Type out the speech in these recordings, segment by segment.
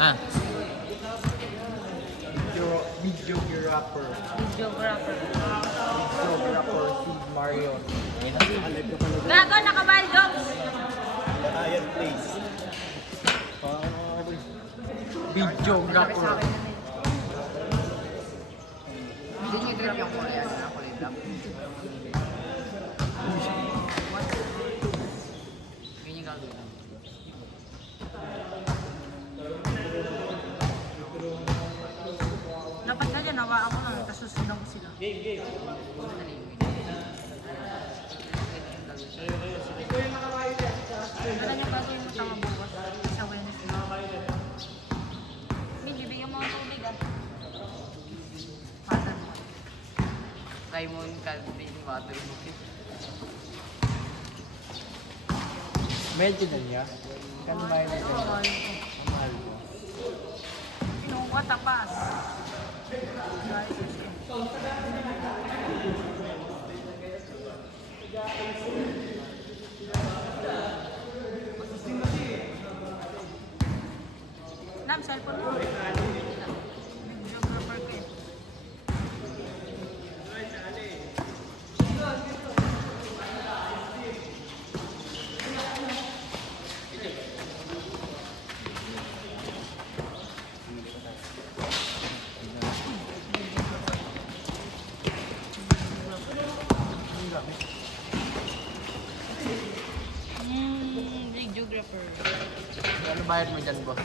Ah, Videographer. Videographer. Videographer si Marion. Gago, nakabayad, Jogs. Ayan, please. Videographer. Hindi nyo i-drop yung Korean na kulay black. Ganyan gagawin. Dapat ka dyan, hawa ako lang, tapos susundan ko sila. Alam niyo gagawin mo tama bukas sa Wednesday. Hindi, bibigyan mo ang tubig ah. Pasan mo. Raymond Calvin Water. Medyo na niya. Kan may na Oo, mahal ko. mahal ko. Kinuha tapas. Nam, cellphone mo. Videographer ko eh. Videographer. Ano bayad mo dyan, boss?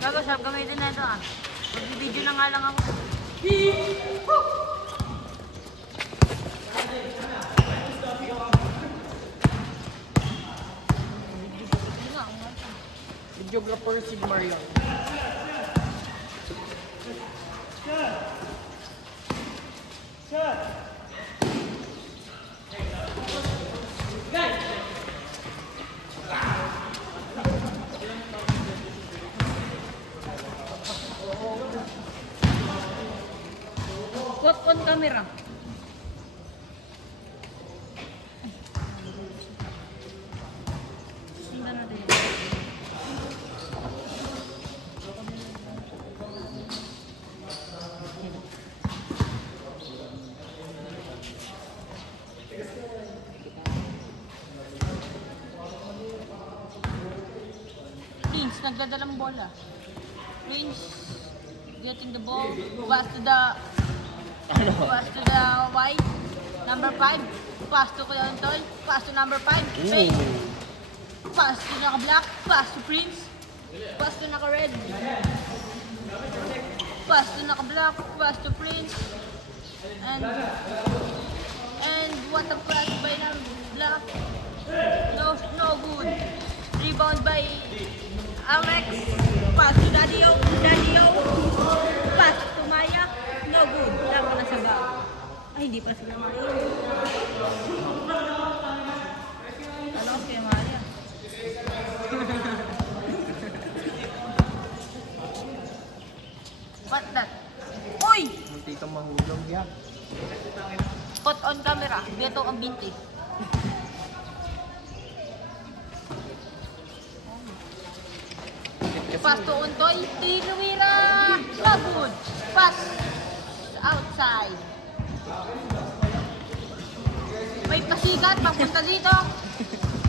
Gago, sarap gamitin na ito ah. Mag-video na nga lang ako. Videographer si Marion. Put on camera. Sundan natin. Prince, nagdadalang bola. Prince, getting the ball, pass to the white, number 5, pass to Kuyantoy, pass to number 5, Prince, pass to naka-black, pass to Prince, pass to naka-red, pass to naka-black, pass to Prince, and what a pass by black, no good, rebound by Alex, pass to Daddy-O, pass to Maya, no good, laban na sa bag. Ay, hindi pa sila Maya. Ano kasi kay Maya? What that? Uy! Munti kang mahulog yan. Put on camera, beto ang binti. Pass to Untoy, Tiruira, no good. Pass outside. May pasikat, papunta dito.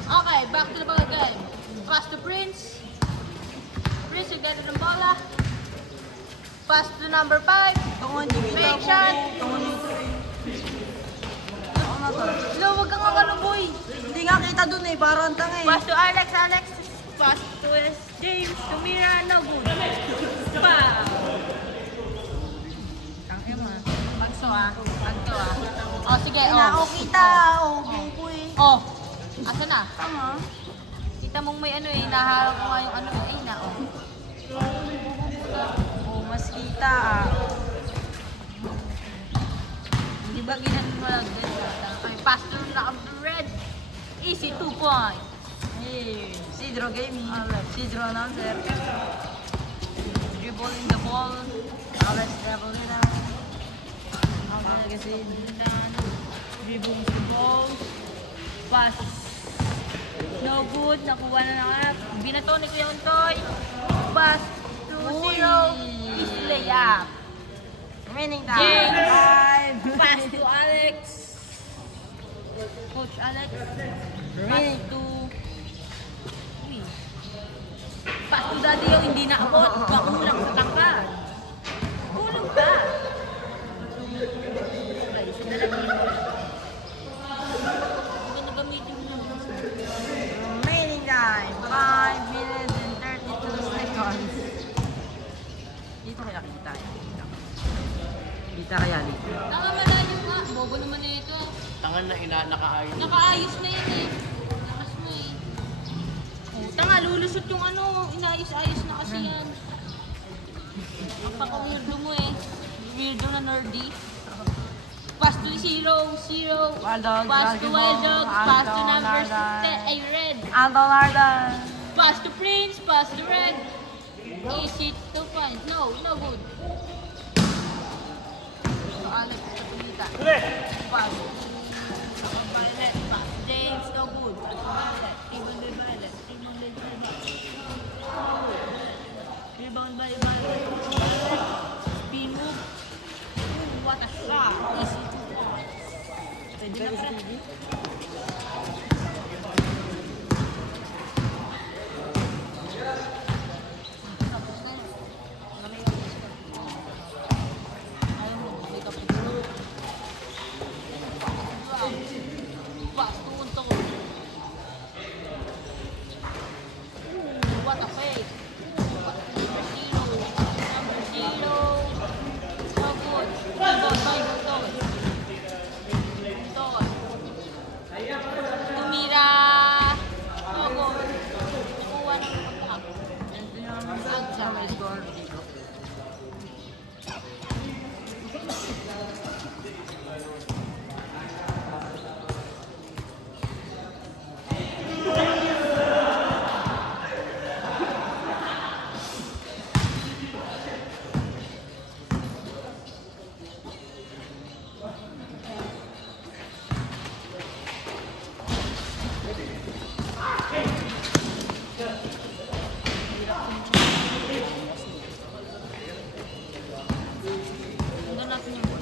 Okay, back to the ball game. Pass to Prince. Prince, yung gano'n ng bola. Pass to number 5. Make shot. Lo, wag kang mabaluboy. Hindi nga kita dun eh, parang tanga eh. Pass to Alex. Pass to James. To Mira, no good. Pa. Tangin mo. Pagso ah. Oh, sige. Ina, Oh, kita. Buboy. Oh. Asa na? Tama. Kita mong may ano eh. Naharap ko nga yung ano. Ay na. Oh. Oh, mas kita ah. Hindi ba ginano mo lang din? Ay, pass to red. Easy 2 points. Hey, Sidro Gaming. Alex. Sidro announcer. Dribbling the ball. Alex dribble it out. Alex kasi dribbles the ball. Pass. No good. Nakuha na naman. Binato ni Kuya Untoy. Pass to zero. Easy layup. Remaining James. time. 5. Pass to Alex. Coach Alex. Pass to... Uy. Pass to Daddy yung hindi naabot. Makulang sa tangkad. Kulang ka. Ay, sinalagin mo. Hindi ka nagamitin mo. Remaining time. 5 minutes and 32 seconds. Dito kaya kita. Kita kaya dito. Tama malayo nga. Bobo naman na ito. Tangan na nakaayos. Nakaayos na yan eh. Lakas na eh. Oh, tanga, lulusot yung ano. Inaayos-ayos na kasi yan. Ang paka-weirdo mo eh. Weirdo na nerdy. Pass to zero. Wild Dogs, Pass to Wild Dogs. Pass to Aldo number Nardan. 10. Ay, red. Aldo Lardan. Pass to Prince. Pass to red. Easy to find. No good. So, Alex, sa pumita. Pass. Violet. Pass. James, no good. Violet. Rebound by Violet. Rebound by Violet. Spin move. Ooh, what a shot. Easy to find. Pwede na pre. What a fake. Number zero. So good. Rebound by Butoy. Tumira. So good. Nakuha ng pagkak. Sa may score dito. Tingnan natin yung ball.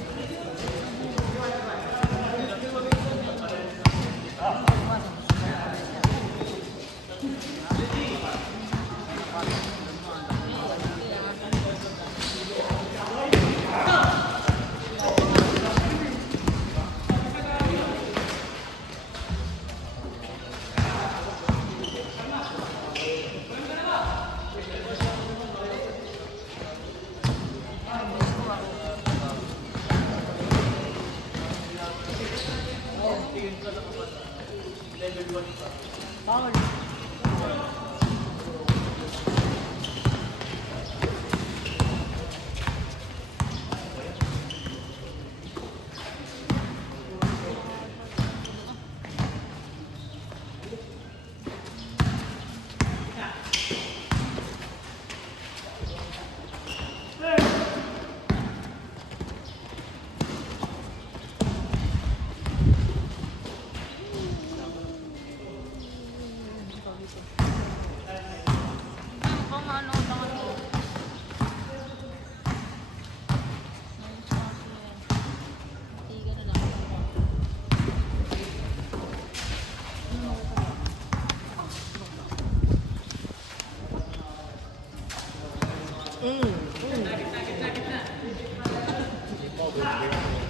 Foul.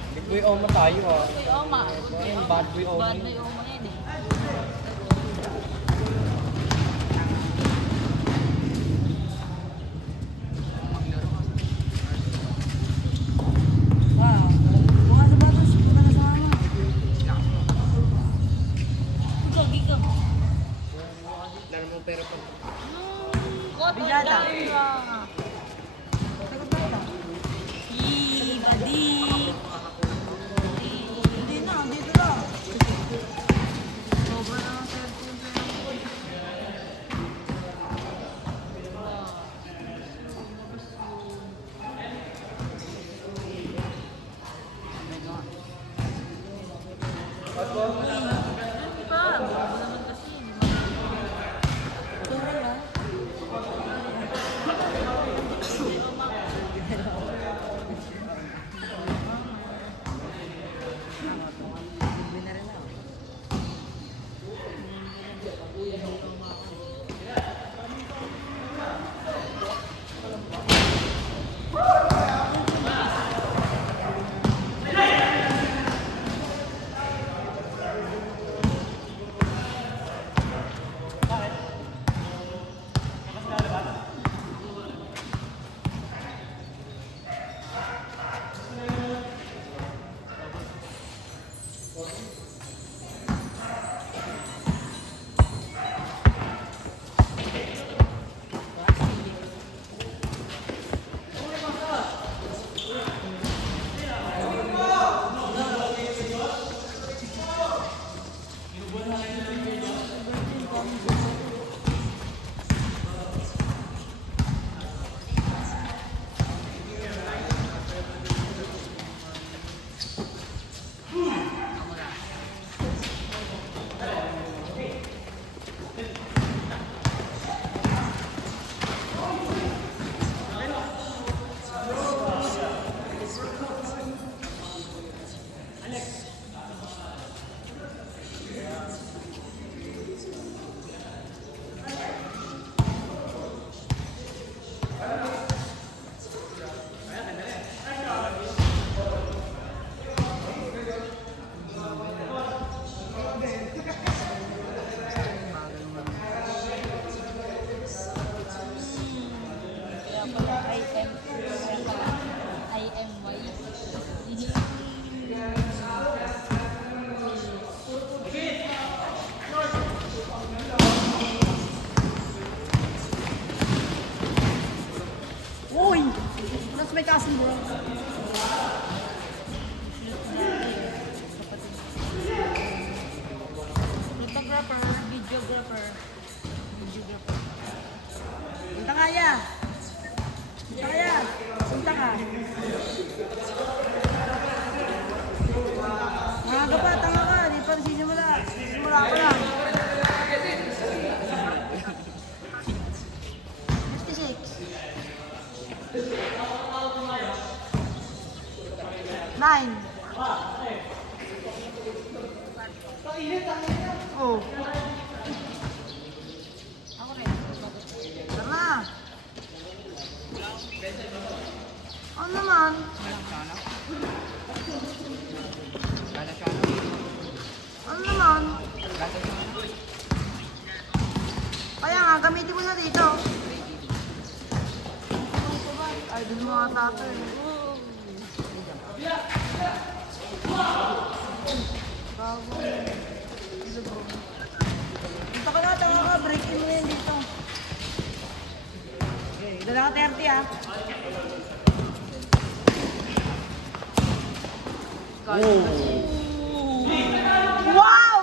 Big boy Oma tayo ah. Uy, Oma. Ayun, bad boy Oma. Bad na yung Oma na yun eh. Wow. Mga sapatos. Punta na sa ano. Gagi ka. Lalo mo pero pa. Koto Bilyata. lang. Sagot tayo lang. Yee, badi. Hindi na, dito lang. Sobra na ang cellphone sa'yo. Ano pa? Bago naman kasi. may kasin bro. Photographer, videographer. Punta kaya. Punta kaya. Punta ka. Maaga pa, tanga ka. Di pa sisimula. Simula ko lang. 9. Oh. Tara. Ano naman? Ano naman? Kaya nga, gamitin mo na dito. Ay, dun mo ata ito eh. Bago. Punta ka na, tanga ka. Break in mo yan dito. Okay, dala ka 30 ah. Wow!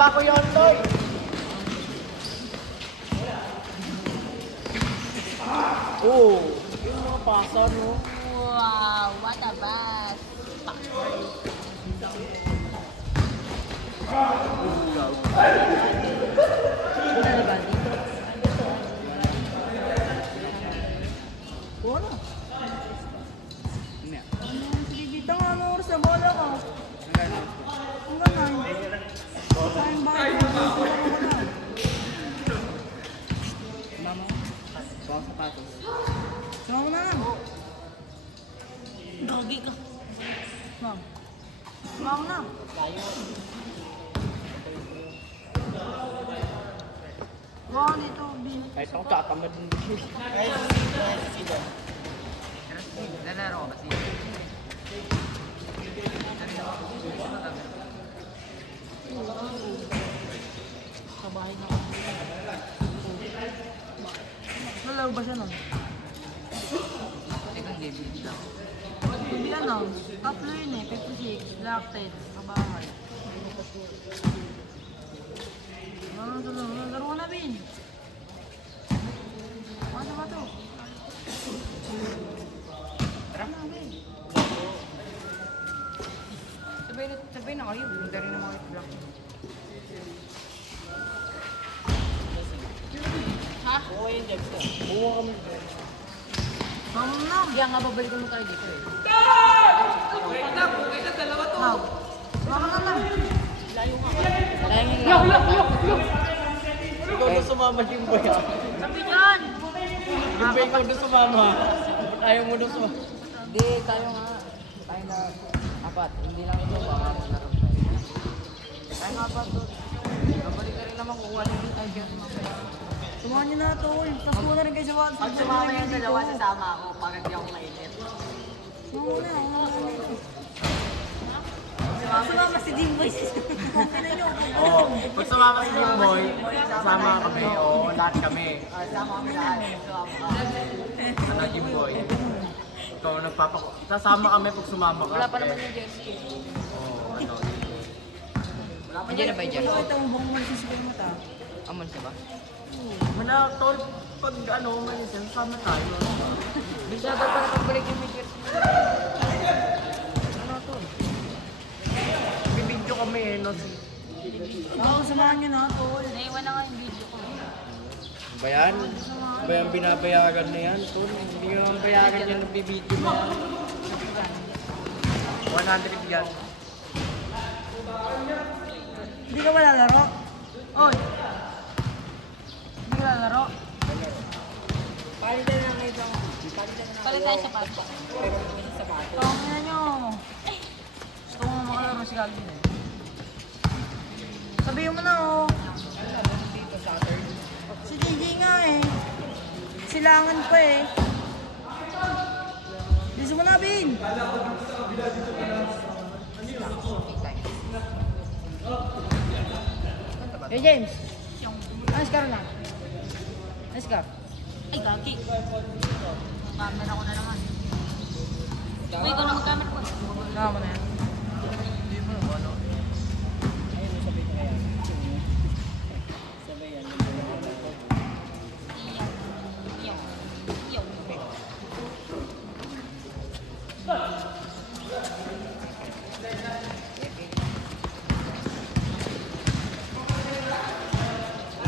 Bako yun, Toy! Oh, yung mga pasa, no? Wow, what a bus. Wala. Sige, dito nga, ano oras na bola ko? Ang ganun. Sayang ba? Mama, baka sapatos. Sama mo na lang. Gagi ka. Ma'am. Sama mo na. Wow, dito, Bin. Kahit ako tatamad din. Lalaro ko kasi. Kabahay na ako. Nalaro ba siya nun? Ikaw debut lang. Hindi ano, tatlo yun eh, 56, lactate, kabahay. Laro na, Bin. Ano ba to? Sabay na kayo. Punta rin naman kayo block. Buwa kami. Vamos na. Kaya nga babalik mo tayo dito eh. Now. Baka na lang. Ikaw na sumama yung boy. Sabi dyan. Yung boy ikaw na sumama. Ayaw mo na sumama. Hindi, tayo nga. Tayo na apat. Hindi lang ito. Baka maglaro tayo. Tayo nga apat doon. Babalik ka rin naman kung wala yung tayo kaya sumama. Sumahan niyo na ito. Tapos mo na rin kayo sa mga. Pag sumama yung dalawa, sasama ako para hindi ako mainit. Sumahan mo na. Sumama si Jimboy. Kumpin na nyo. Oo. Pag sumama si Jimboy, sama kami. Oo, lahat kami. Sama kami lahat. Sumama ka. Ano, Jimboy? Ikaw nagpapak... Sasama kami pag sumama ka. Wala pa naman yung jersey. Oo, ano. Andiyan na ba yung jersey? Ito ang buong mansis ko yung mata. Amon siya ba? Wala, tol. Pag ano, manisan, sama tayo. Bisa ba para pagbalik yung may jersey? Ano to? Bibidyo kami eh, no? Ako, samahan niyo na ito. Naiwan na nga yung video ko. Bayan? Bayan binabayaran na yan, tol. Hindi ka naman bayaran yan ng bibidyo mo. 100 yan. Hindi ka ba lalaro? Oy! Hindi ka lalaro? Palit tayo sa pato. Tawagin na nyo. Gusto ko makalaro si Calvin eh. Sabihin mo na oh. Si JJ nga eh. Silangan pa eh. Gusto mo na, Bin. Hey James, ano scar na? Ano scar? Ay, gagi. Camera ko na naman. Uy, ikaw na mag-camera ko. Nakama na yan. Hindi mo na ano. Ayun, sabi ko kaya. Sabay yan. Iyaw. Iyaw.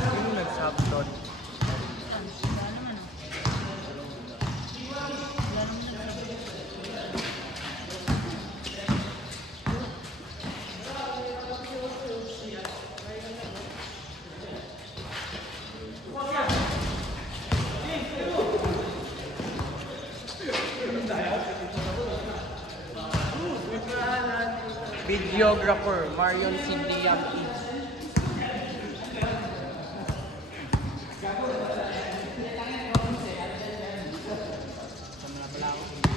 Sino nagsabi doon? Wala naman ah. Wala naman nagsabi. Videographer, Marion Cindy Yampi.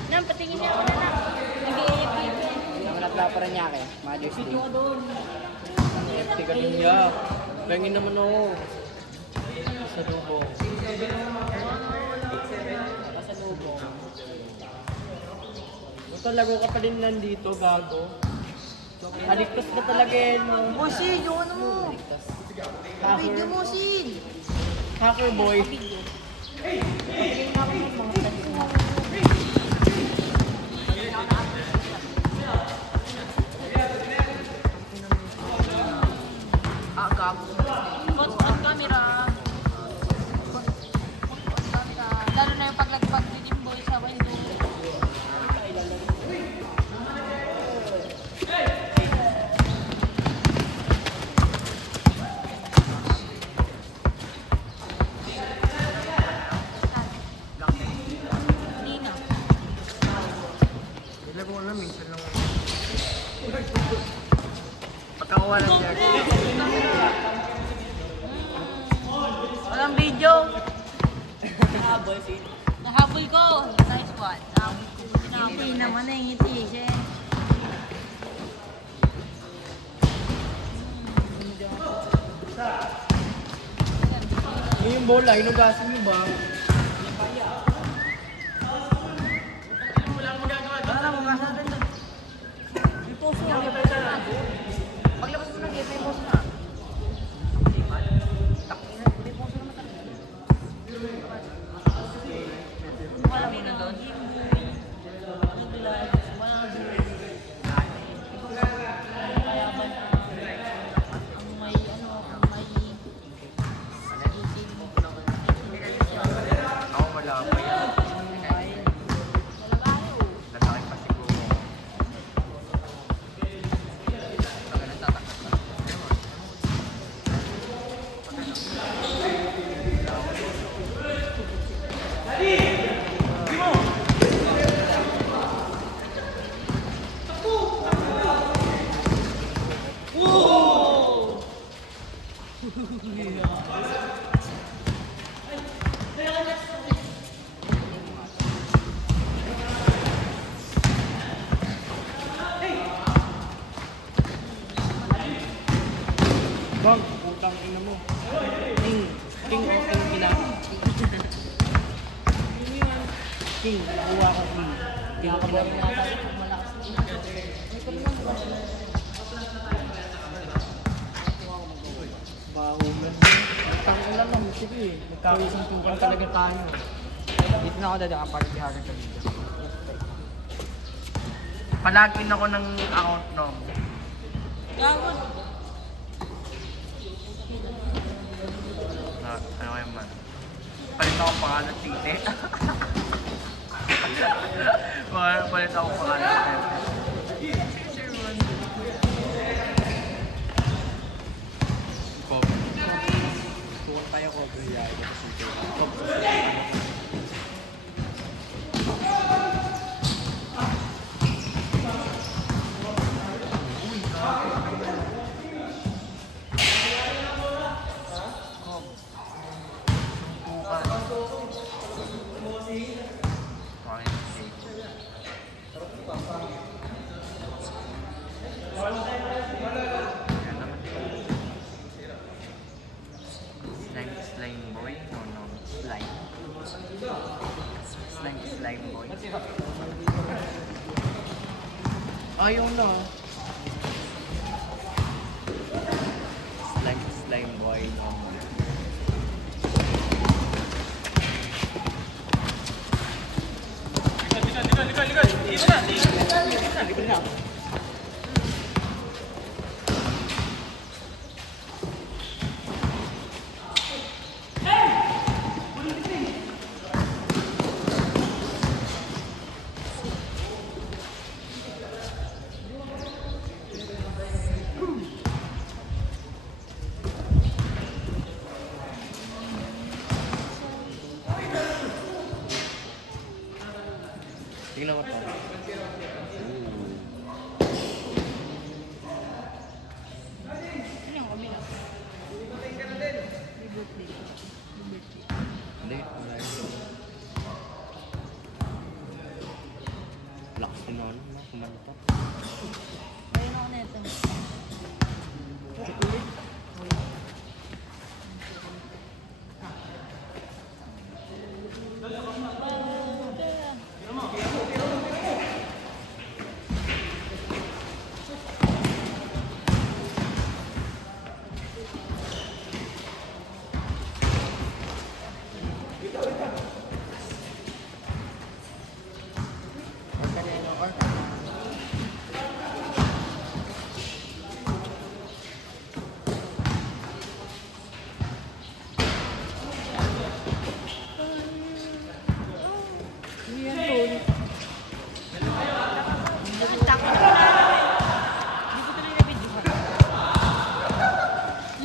Nam, patingin niya ako na lang. Nag-iiyak dito eh. Namanat na pa rin niya kaya. Mother's Day. FT ka din niya. Pengin naman ako. Sa dubo. Pasalubong. Talaga ka pa din nandito, gago. Aliktos na talaga yan, no? O, Sid, yung ano mo. Video mo, Sid. Hacker boy. Ah, gago. On camera. On camera. Lalo na yung paglagpag ni Jimboy sa window. Hindi na. Ilago ko na, minsan lang. Pagkakuha ng jersey. Walang video. Nahabol ko. Nice one. Nahabol ko. Ngiti naman eh, ngiti siya. Yung bola, hinugasan mo ba? Wala mo nga sa atin doon. Post mo. Paglabas mo ng gate, may post na. Takina, may post naman talaga. Wala mo na doon. Ako wala pa yan. Lalaki pa siguro. Bang, putang ina mo. King o king ina. King, nakuha ka king. Kaya ka ba yung mga tayo malakas na Bahulan. Tangulan lang, sige eh. Nagkakaisang tungkol talaga tayo. Dito na ako dadaan para bihagan sa video. Palagin ako ng account no. Gawin. Ano kayo man? Palit ako pangalan tite. Palit ako pangalan tite. Cover. Tuwan tayo cover yan. Ayaw na. Slime boy. Tingnan mo to. Ano yung kabila? Hindi. Lakas din naman. Kumanta. Ayun ako neto.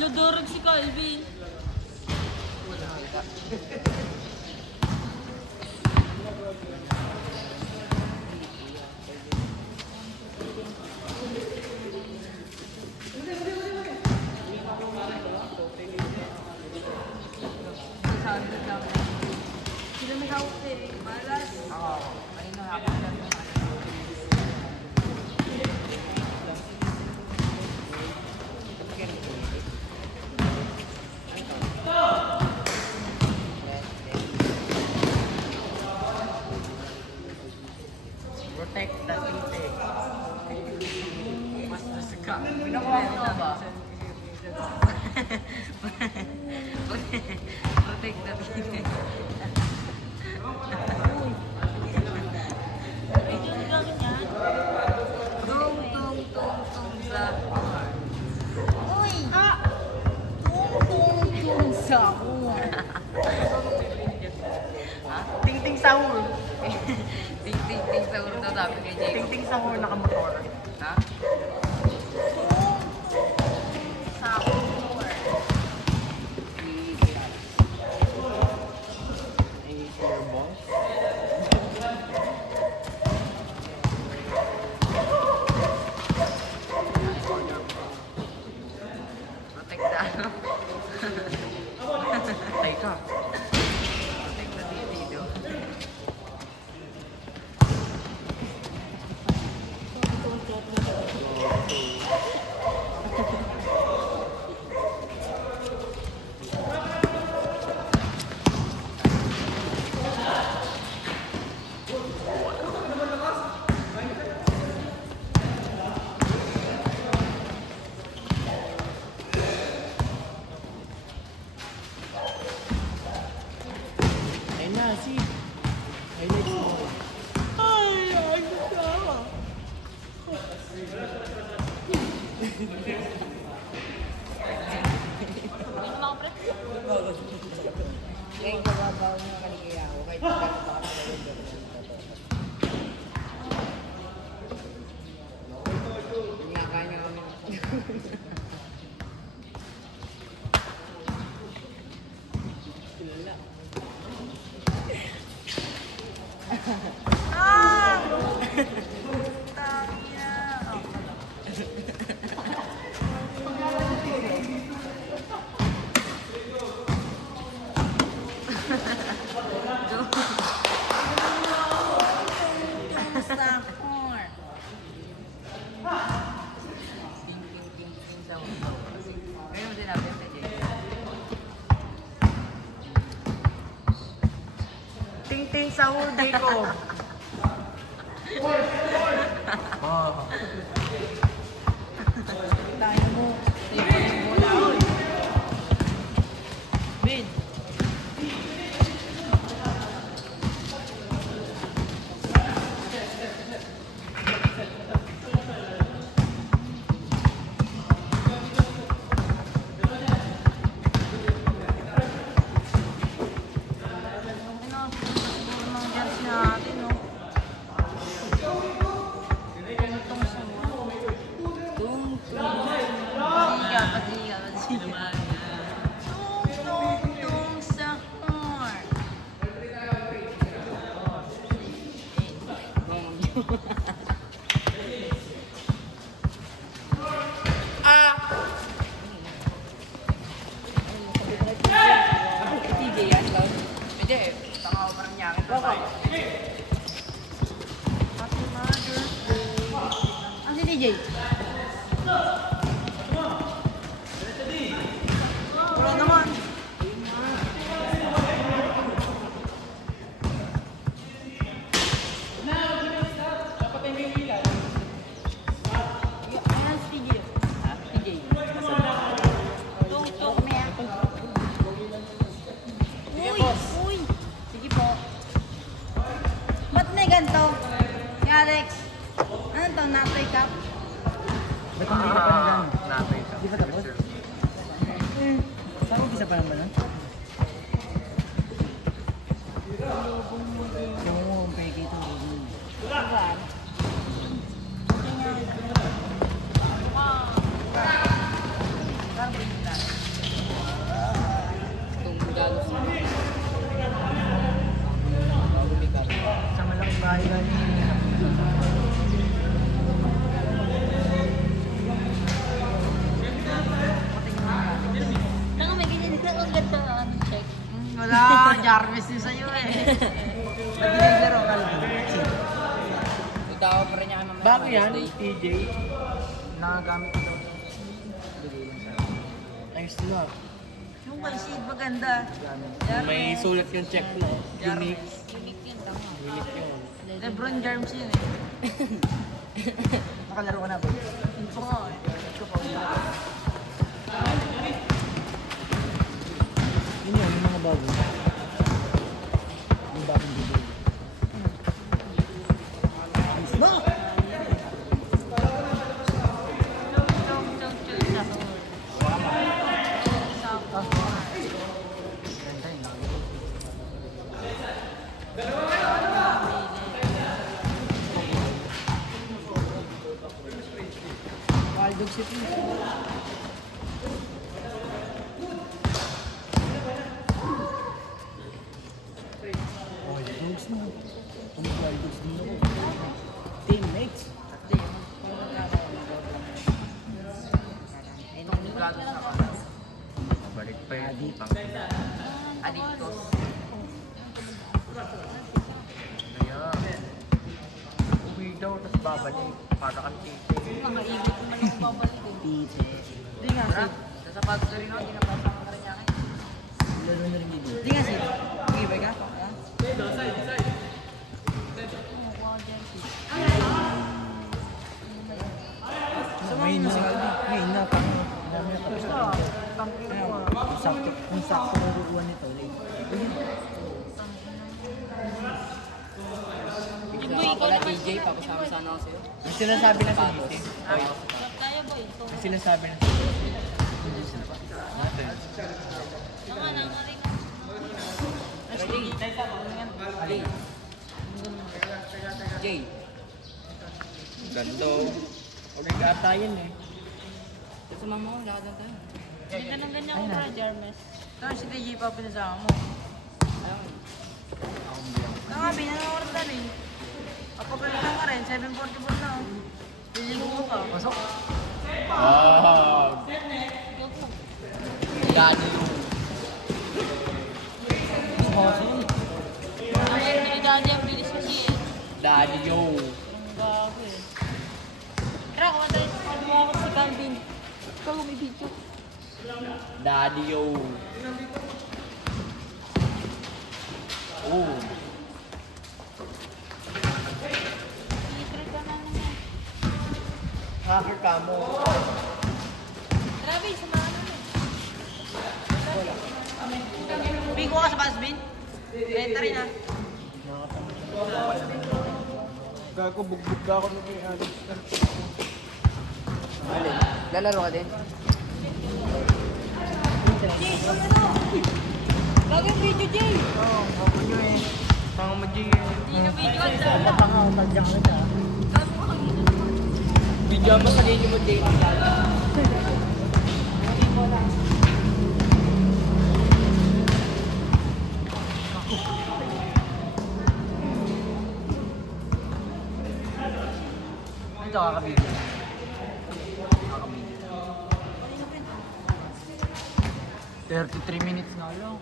Ludorog si Calvin. Sila may hawak eh. Malas. Oo. Kanina hapon lang yung ano. Protect the city. Mas ka. Pinakuha mo na ba? Protect the people. Medyo nagagin yan. Tung, tung, tung, tung sa... Uy! Ah! Tung sa Ting-ting sahur. Ting, ting, ting sa ulo daw sabi kay Jacob. Ting-ting sahur nakamotor. Ha? Your boss. Protect the ano? Tay ka. Protect the titi daw. Ayun na, si. Highlights mo. Ano mga pre? Ngayon kababaw niyo kaligaya ako. Kahit gano'n pa kami gawin. Yung nga kanya kami. Ah! Tangya. Sahur. Ting, ting, ting, ting sa ulo. Kasi, ngayon mo sinabi yung kay Jacob. Ting-ting sahur, Jacob. Oh. TJ yan, Cloud. Hindi, tanga ko parang niya. Ang si DJ? Wala naman. Ayan si TJ. TJ. Tung, tung. Uy, uy. Sige po. Ba't may ganito? Si Alex. Ano to? Napay cup? Napay ka. Di ba tapos? Saan umpisa pa naman nun? Yung peke ito. Itong galos na. Bago may galos. Sa malaking bahay galing. Tanga, may ganyan din ako ganda. Ano, check. Wala, Jarvis yun sa'yo eh. Ba't hindi laro ka lang? Itawa pa rin niya kay Mama. Bakit yan, Wednesday. TJ? Nakagamit ko daw. Bigay lang sa akin. Ayos na. Yung kay Sid maganda. May sulat yung check na. Unique. Unique yun, tanga. Unique yun. Lebron James yun eh. Nakalaro ka na ba? Hindi pa nga eh. Yun yun, yung mga bago. Yung bagong bibig. Tung, tung, tung, sahur. Sahur. Wild Dog City. Wild Dogs na. Kung Wild Dogs din ako. Teammates. Itong galos na ka. Balik pa yun. Adictos. Ayan. Uwi daw, tapos babalik. Para kang titi. Makaibig ko man ako babalik eh. Hindi nga Tara, Sid. sa sapatos na rin ako, ginapasa ko na rin niya akin. Laro na rin dito. Hindi nga Sid. Mag-ibay ka? Ha? May na. May na. Dami na tapos na. Tangkin ko ah. Kung sakto kurukuhan nito. Isa ka pala TJ, papasama-sama ako sa'yo. Ang sinasabi na sa Sapatos. meeting. Tayo boy. Tung. Ang sinasabi na Tanga na nga rin. Jay. Ganda. Huwag ata yun eh. Sumama ko, lakad lang tayo. Ganda ng ganyan ko para Jarmes. Saan si TJ pa pinasama mo? Ayun. Tanga, binanong na rin. Ako pa lang ka rin, 7:44 na oh. Liligo mo ka. Pasok. Wow. Daddy Lou. Ayan, pinidaan niya ang bilis kasi eh. Daddy Yo. Ang gago eh. Tara, kumatay. Ano mo ako si Calvin? Ikaw may video. Daddy Yo. Oh. Secret ka na naman. Hacker ka mo. Grabe, samahan mo. Bigo ka sa Basbin? Benta rin ah. Gago, bugbog ako na kay Alex. Alin? Lalaro ka din? Gago yung video, Jay. Oo, ako nyo eh. Pang mag-G eh. Hindi na video ka dyan. Tanga ako, tadyang kita. Video mo sa video mo, Jay. Ito, kakabigyan. Kakabigyan. 33 minutes na lang.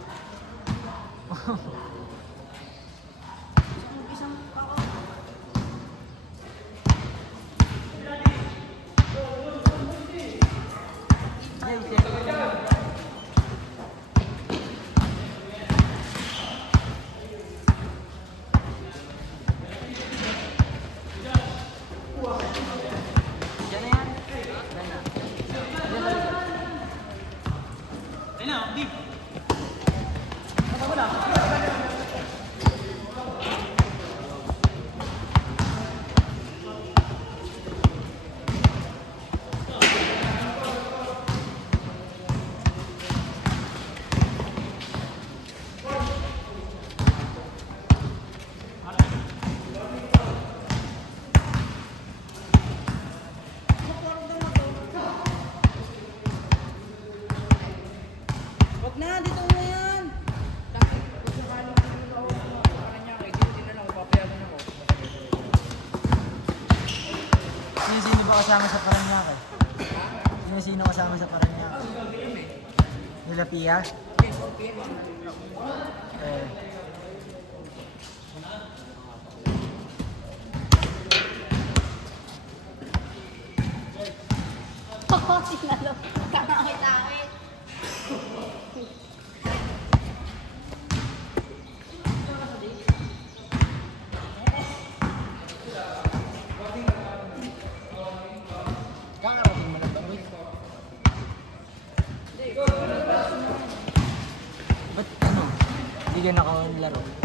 Diyan na yan. Diyan na. Diyan na. Wag na, dito mo yan. Sino ba kasama sa Paranaque? Sino kasama sa Paranaque? Nila Pia? Eh. Oo, sinalo. Kakakit-akit. Kakarating mo lang ba? Ba't ano? Hindi ka nakalaro?